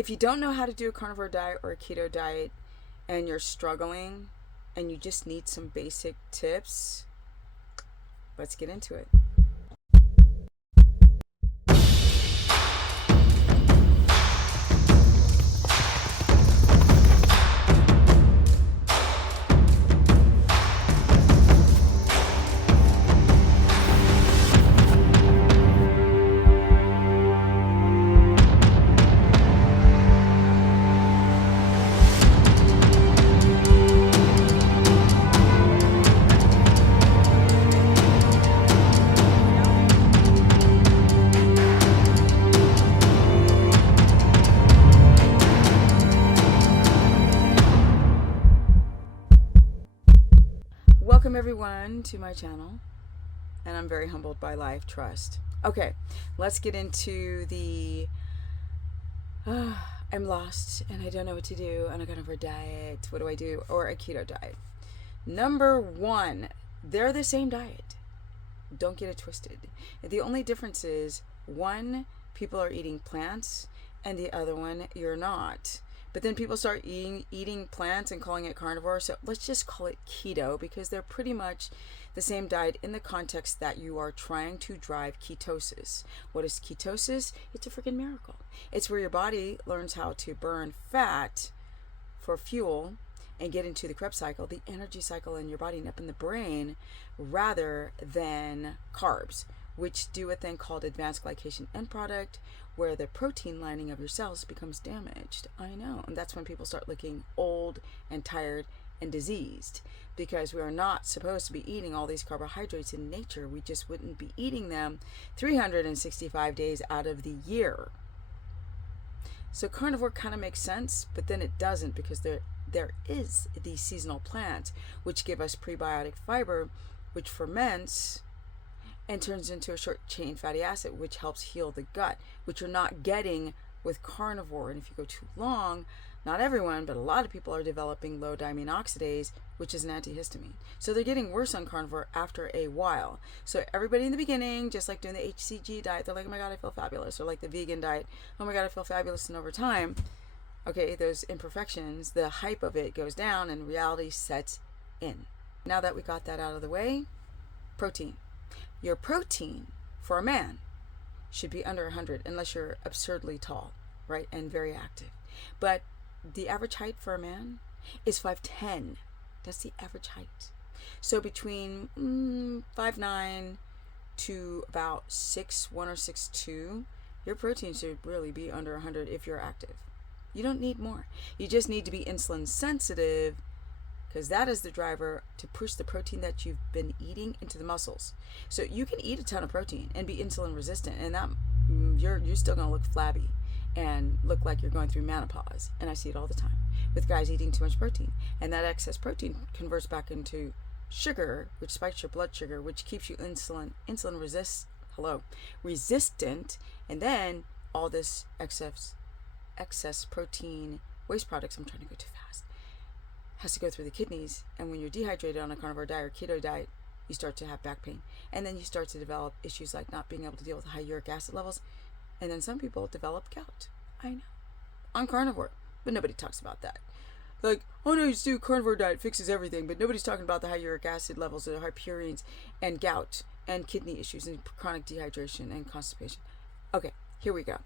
If you don't know how to do a carnivore diet or a keto diet and you're struggling and you just need some basic tips, let's get into it. Welcome everyone to my channel, and I'm very humbled by life. Trust. Okay, let's get into the I'm lost and I don't know what to do on a carnivore diet. What do I do? Or a keto diet. Number one, they're the same diet. Don't get it twisted. The only difference is one, people are eating plants, and the other one, you're not. But then people start eating plants and calling it carnivore. So let's just call it keto, because they're pretty much the same diet in the context that you are trying to drive ketosis. What is ketosis? It's a freaking miracle. It's where your body learns how to burn fat for fuel and get into the Krebs cycle, the energy cycle in your body and up in the brain, rather than carbs, which do a thing called advanced glycation end product, where the protein lining of your cells becomes damaged. I know. And that's when people start looking old and tired and diseased, because we are not supposed to be eating all these carbohydrates in nature. We just wouldn't be eating them 365 days out of the year. So carnivore kind of makes sense, but then it doesn't, because there is these seasonal plants which give us prebiotic fiber, which ferments and turns into a short chain fatty acid, which helps heal the gut, which you're not getting with carnivore. And if you go too long, not everyone, but a lot of people are developing low diamine oxidase, which is an antihistamine. So they're getting worse on carnivore after a while. So everybody in the beginning, just like doing the HCG diet, they're like, oh my God, I feel fabulous. Or like the vegan diet, oh my God, I feel fabulous. And over time, okay, those imperfections, the hype of it goes down and reality sets in. Now that we got that out of the way, protein. Your protein for a man should be under 100, unless you're absurdly tall, right, and very active. But the average height for a man is 5'10". That's the average height. So between 5'9" to about 6'1" or 6'2", your protein should really be under 100 if you're active. You don't need more. You just need to be insulin sensitive, because that is the driver to push the protein that you've been eating into the muscles. So you can eat a ton of protein and be insulin resistant, and that you're still going to look flabby and look like you're going through menopause. And I see it all the time with guys eating too much protein, and that excess protein converts back into sugar, which spikes your blood sugar, which keeps you insulin resistant, and then all this excess protein waste products, I'm trying to go too fast, has to go through the kidneys. And when you're dehydrated on a carnivore diet or keto diet, you start to have back pain, and then you start to develop issues like not being able to deal with high uric acid levels, and then some people develop gout. I know, on carnivore, but nobody talks about that. Like, oh no, you just do a carnivore diet, fixes everything, but nobody's talking about the high uric acid levels, the high purines, and gout, and kidney issues, and chronic dehydration, and constipation. Okay, here we go.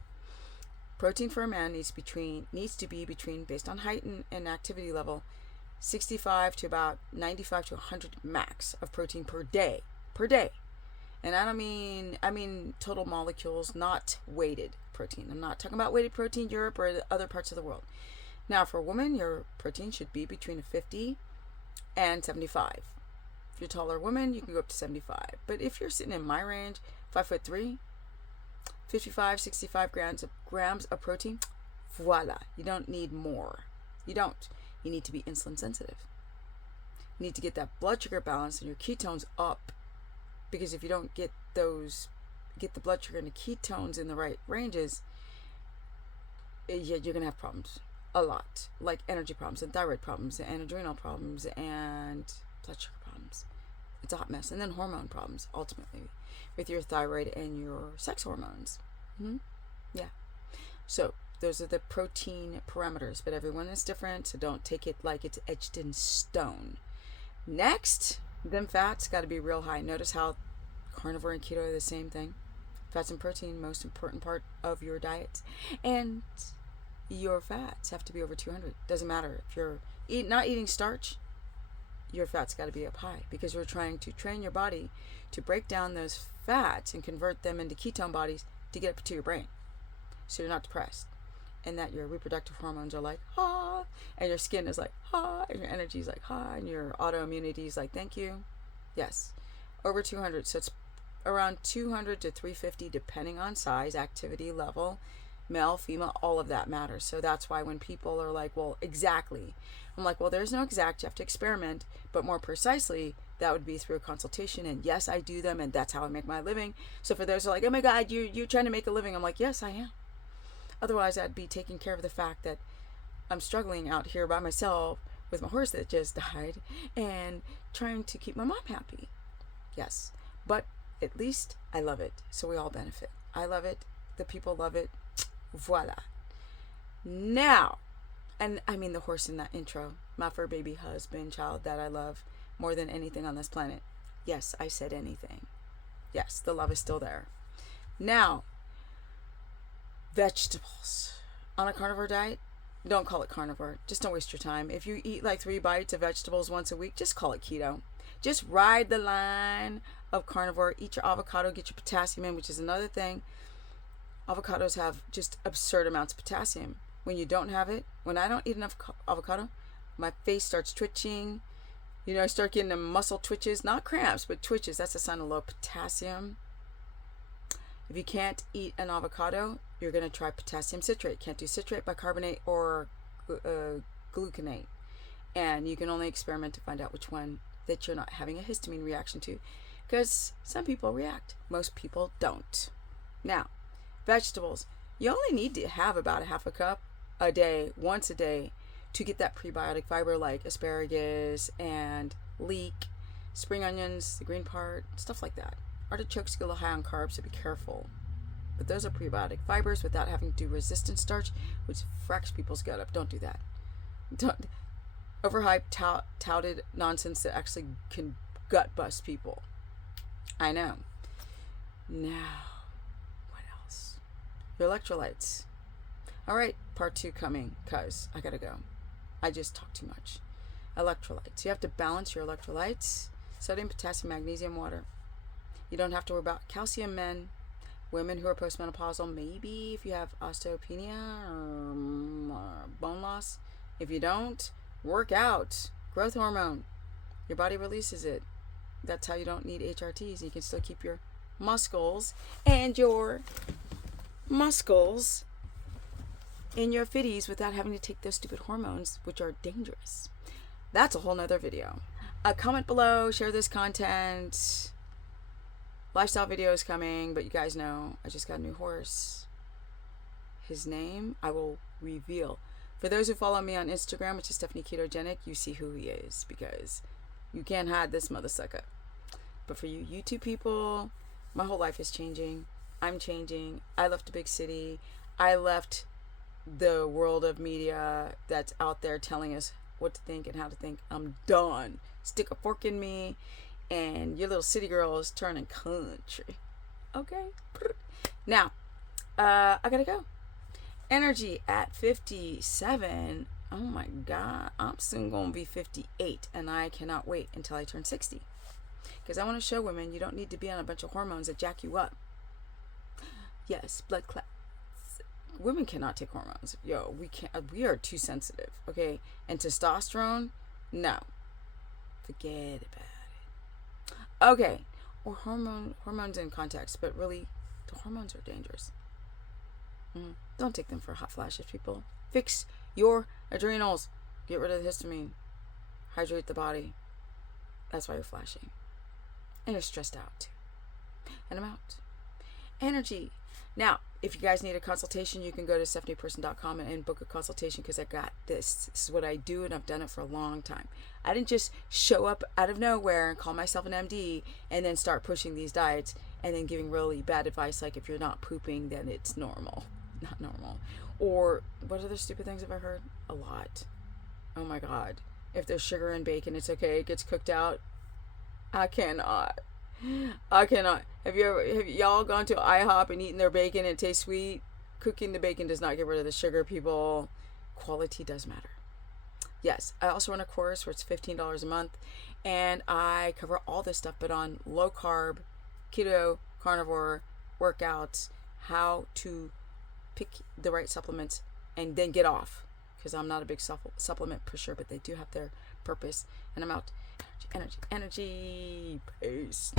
Protein for a man needs to be between, based on height and activity level, 65 to about 95 to 100 max of protein per day. And I mean total molecules, not weighted protein. I'm not talking about weighted protein Europe or other parts of the world. Now for a woman, your protein should be between 50 and 75. If you're a taller woman, you can go up to 75. But if you're sitting in my range, 5'3", 55, 65 grams of protein, voila. You don't need more. You don't. You need to be insulin sensitive. You need to get that blood sugar balance and your ketones up, because if you don't get the blood sugar and the ketones in the right ranges, you're going to have problems. A lot. Like energy problems and thyroid problems and adrenal problems and blood sugar problems. It's a hot mess. And then hormone problems, ultimately, with your thyroid and your sex hormones. Yeah. So Those are the protein parameters, but everyone is different, so don't take it like it's etched in stone. Next, them fats got to be real high. Notice how carnivore and keto are the same thing. Fats and protein, most important part of your diet. And your fats have to be over 200. Doesn't matter if you're not eating starch, your fats got to be up high, because we're trying to train your body to break down those fats and convert them into ketone bodies to get up to your brain, so you're not depressed, and that your reproductive hormones are like, ah, and your skin is like, ah, and your energy is like, ah, and your autoimmunity is like, thank you. Yes, over 200. So it's around 200 to 350 depending on size, activity level, male, female, all of that matters. So that's why when people are like, well, exactly, I'm like, well, there's no exact, you have to experiment, but more precisely, that would be through a consultation. And yes, I do them, and that's how I make my living. So for those who are like, oh my God, you're trying to make a living, I'm like, yes, I am. Otherwise, I'd be taking care of the fact that I'm struggling out here by myself with my horse that just died and trying to keep my mom happy. Yes, but at least I love it, so we all benefit. I love it, the people love it. Voila. Now, and I mean the horse in that intro, my fur baby husband, child that I love more than anything on this planet. Yes, I said anything. Yes, the love is still there. Now, vegetables. On a carnivore diet, don't call it carnivore. Just don't waste your time. If you eat like 3 bites of vegetables once a week, just call it keto. Just ride the line of carnivore. Eat your avocado, get your potassium in, which is another thing. Avocados have just absurd amounts of potassium. When you don't have it, when I don't eat enough avocado, my face starts twitching. I start getting the muscle twitches, not cramps, but twitches. That's a sign of low potassium. If you can't eat an avocado, you're going to try potassium citrate. Can't do citrate, bicarbonate, or gluconate. And you can only experiment to find out which one that you're not having a histamine reaction to, because some people react. Most people don't. Now, vegetables. You only need to have about a half a cup a day, once a day, to get that prebiotic fiber like asparagus and leek, spring onions, the green part, stuff like that. Artichokes get a little high on carbs, so be careful. But those are prebiotic fibers without having to do resistant starch, which fracks people's gut up. Don't do that. Don't overhyped, touted nonsense that actually can gut bust people. I know. Now, what else? Your electrolytes. All right, part 2 coming, cuz I gotta go. I just talk too much. Electrolytes. You have to balance your electrolytes. Sodium, potassium, magnesium, water. You don't have to worry about calcium, men. Women who are postmenopausal, maybe if you have osteopenia or bone loss. If you don't, work out. Growth hormone. Your body releases it. That's how you don't need HRTs. You can still keep your muscles and your muscles in your fitties without having to take those stupid hormones, which are dangerous. That's a whole nother video. Comment below, share this content. Lifestyle videos coming, but you guys know I just got a new horse. His name I will reveal. For those who follow me on Instagram, which is Stephanie Ketogenic, you see who he is, because you can't hide this mother sucker. But for you YouTube people, my whole life is changing. I'm changing. I left a big city. I left the world of media that's out there telling us what to think and how to think. I'm done. Stick a fork in me, and your little city girl is turning country. Okay? Now, I gotta go. Energy at 57. Oh my God. I'm soon gonna be 58, and I cannot wait until I turn 60. Because I want to show women you don't need to be on a bunch of hormones that jack you up. Yes, blood clots. Women cannot take hormones. Yo, we can't. We are too sensitive. Okay, and testosterone, no. Forget about it. Okay, or hormones in context, but really, the hormones are dangerous. Don't take them for hot flashes, people. Fix your adrenals. Get rid of the histamine. Hydrate the body. That's why you're flashing. And you're stressed out too. And I'm out. Energy. Now, if you guys need a consultation, you can go to stephanieperson.com and book a consultation, because I got this. This is what I do, and I've done it for a long time. I didn't just show up out of nowhere and call myself an MD and then start pushing these diets and then giving really bad advice like if you're not pooping, then it's normal. Not normal. Or what other stupid things have I heard? A lot. Oh my God. If there's sugar in bacon, it's okay. It gets cooked out. I cannot. I cannot. Have y'all gone to IHOP and eaten their bacon and it tastes sweet? Cooking the bacon does not get rid of the sugar, people. Quality does matter. Yes, I also run a course where it's $15 a month, and I cover all this stuff, but on low carb, keto, carnivore, workouts, how to pick the right supplements, and then get off. Because I'm not a big supplement pusher, but they do have their purpose. And I'm out. Energy. Peace.